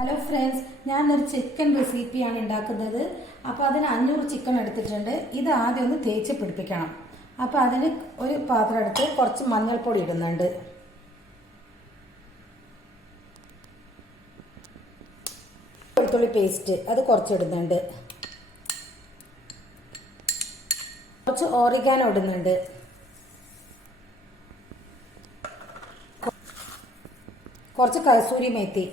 Hello friends, ഞാനൊരു chicken റെസിപ്പിയാണ് ഉണ്ടാക്കുന്നത്. അപ്പോൾ അതിന് 500 ചിക്കൻ എടുത്തിട്ടുണ്ട്. ഇത് ആദ്യം ഒന്ന് തേച്ച് പിടിപ്പിക്കണം. അപ്പോൾ അതിന് ഒരു പാത്രം എടുത്ത് കുറച്ച് മഞ്ഞൾപ്പൊടി ഇടുന്നുണ്ട്. വെളുത്തുള്ളി പേസ്റ്റ് അത് കുറച്ചിടുന്നുണ്ട്. കുറച്ച് ഓറിഗാനോ ഇടുന്നുണ്ട്. കുറച്ച് കസൂരി മേത്തി,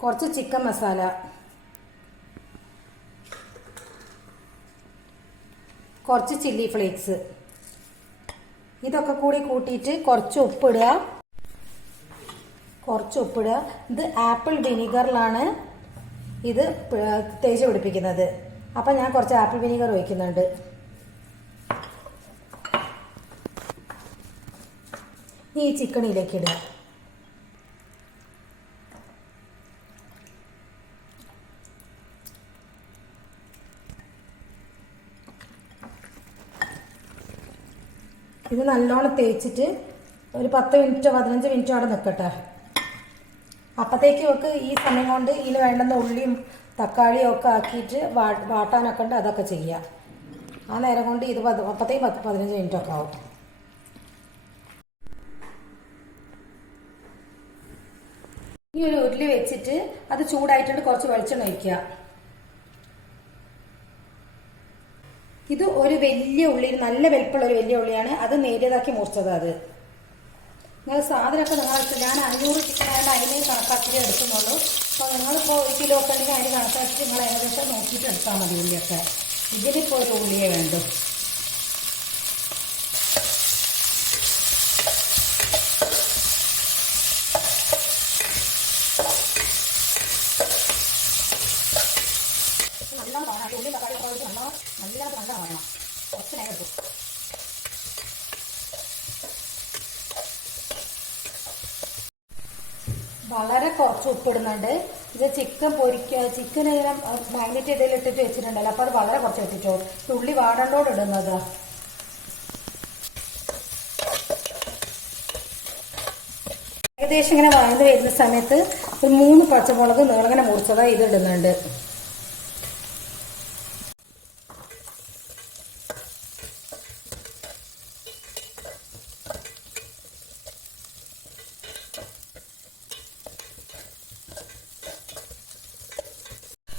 കുറച്ച് ചിക്കൻ മസാല, കുറച്ച് ചില്ലി ഫ്ലേക്സ്, ഇതൊക്കെ കൂടി കൂട്ടിയിട്ട് കുറച്ച് ഉപ്പിടുക. ഇത് ആപ്പിൾ വിനീഗറിലാണ് ഇത് തേച്ച് പിടിപ്പിക്കുന്നത്. അപ്പം ഞാൻ കുറച്ച് ആപ്പിൾ വിനീഗർ ഒഴിക്കുന്നുണ്ട്. ഈ ചിക്കനിലേക്ക് ഇടുക. ഇത് നല്ലോണം തേച്ചിട്ട് ഒരു 10 മിനിറ്റോ 15 മിനിറ്റോ അവിടെ നിൽക്കട്ടെ. അപ്പോഴത്തേക്ക് ഒക്കെ ഈ സമയം കൊണ്ട് ഇതിന് വേണ്ടുന്ന ഉള്ളിയും തക്കാളിയും ഒക്കെ ആക്കിയിട്ട് വാട്ടാനൊക്കെ ഉണ്ട്, അതൊക്കെ ചെയ്യുക. ആ നേരം കൊണ്ട് ഇത് അപ്പോഴത്തേക്ക് 10-15 മിനിറ്റ് ഒക്കെ ആവും. ഈ ഒരു ഉരുളി വെച്ചിട്ട് അത് ചൂടായിട്ടുണ്ട്, കുറച്ച് വെളിച്ചെണ്ണ ഒഴിക്കുക. ഇത് ഒരു വലിയ ഉള്ളി, നല്ല വലിപ്പമുള്ള ഒരു വലിയ ഉള്ളിയാണ്. അത് നേരിയതാക്കി മുറിച്ചത്. അത് നിങ്ങൾ സാധനമൊക്കെ ഞാൻ 500 ചിക്കൻ ആയതുകൊണ്ട് അതിന് കണക്കാക്കിയിട്ട് എടുക്കുന്നുള്ളൂ. അപ്പോൾ നിങ്ങളിപ്പോൾ 1 കിലോ ഒക്കെ ഉണ്ടെങ്കിൽ അതിന് കണക്കാക്കിയിട്ട് നിങ്ങൾ ഏകദേശം നോക്കിയിട്ട് എടുത്താൽ മതി. ഉള്ളിയൊക്കെ ഇതിലിപ്പോൾ ഒരു ഉള്ളിയേ വേണ്ടു. ഉള്ളി തക്കാളി നല്ല വേണം. കുറച്ച് നേരം എടുക്കും. വളരെ കുറച്ച് ഉപ്പിടുന്നുണ്ട്. ഇത് ചിക്കൻ ചിക്കൻ ഇങ്ങനെ മാഗ്നേറ്റ് ചെയ്തതിൽ ഇട്ടിട്ട് വെച്ചിട്ടുണ്ടല്ലോ, അപ്പോൾ അത് വളരെ കുറച്ച് ഇട്ടിട്ടോ. ഉള്ളി വാടണ്ടോട് ഇടുന്നത്. ഏകദേശം ഇങ്ങനെ വഴന്ന് വരുന്ന സമയത്ത് ഒരു 3 പച്ചമുളക് നീളങ്ങനെ മുറിച്ചതാ ഇത് ഇടുന്നുണ്ട്.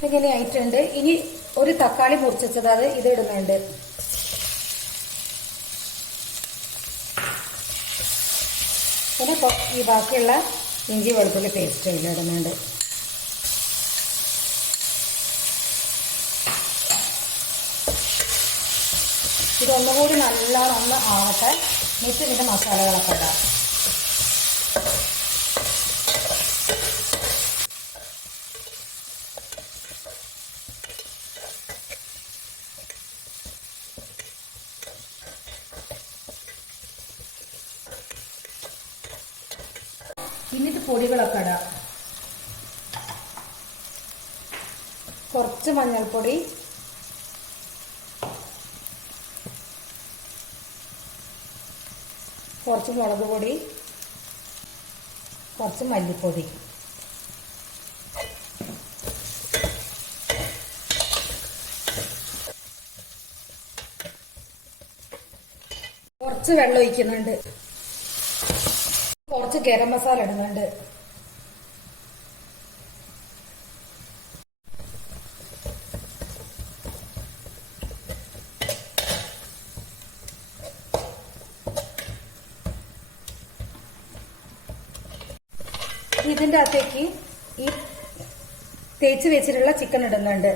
ഇങ്ങനെ ആയിട്ടുണ്ട്. ഇനി ഒരു തക്കാളി മുറിച്ചത് അത് ഇത് ഇടുന്നുണ്ട്. പിന്നെ ഈ ബാക്കിയുള്ള ഇഞ്ചി വെളുത്തുള്ളി പേസ്റ്റ് ഇതിലിടുന്നുണ്ട്. ഇതൊന്നുകൂടി നല്ലോണം ഒന്ന് ആവട്ടെ. എന്നിട്ട് ഇതിൻ്റെ മസാലകളൊക്കെ ഇടാം. എന്നിട്ട് പൊടികളൊക്കെ ഇടാം. കുറച്ച് മഞ്ഞൾപ്പൊടി, കുറച്ച് മുളക് പൊടി, കുറച്ച് മല്ലിപ്പൊടി, കുറച്ച് വെള്ളം ഒഴിക്കുന്നുണ്ട്. കുറച്ച് ഗരം മസാല ഇടുന്നുണ്ട്. ഇതിൻ്റെ അകത്തേക്ക് ഈ തേച്ച് വെച്ചിട്ടുള്ള ചിക്കൻ ഇടുന്നുണ്ട്.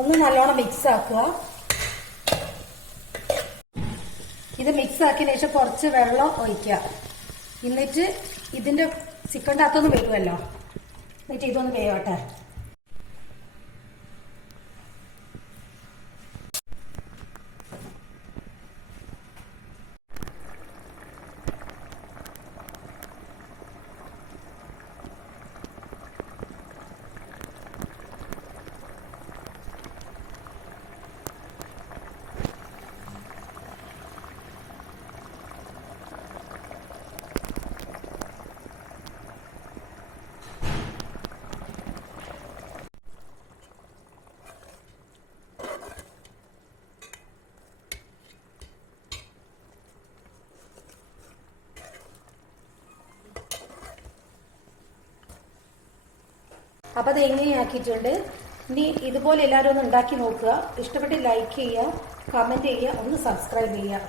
ഒന്ന് നല്ലോണം മിക്സ് ആക്കുക. ഇത് മിക്സ് ആക്കിയതിന് ശേഷം കുറച്ച് വെള്ളം ഒഴിക്കുക. എന്നിട്ട് ഇതിൻ്റെ ചിക്കൻ്റെ അകത്തൊന്ന് വരുമല്ലോ, എന്നിട്ട് ഇതൊന്ന് വേവട്ടെ. അപ്പോൾ അത് എങ്ങനെയാക്കിയിട്ടുണ്ട്. ഇനി ഇതുപോലെ എല്ലാവരും ഒന്ന് ഉണ്ടാക്കി നോക്കുക. ഇഷ്ടപ്പെട്ട് ലൈക്ക് ചെയ്യുക, കമൻറ്റ് ചെയ്യുക, ഒന്ന് സബ്സ്ക്രൈബ് ചെയ്യുക.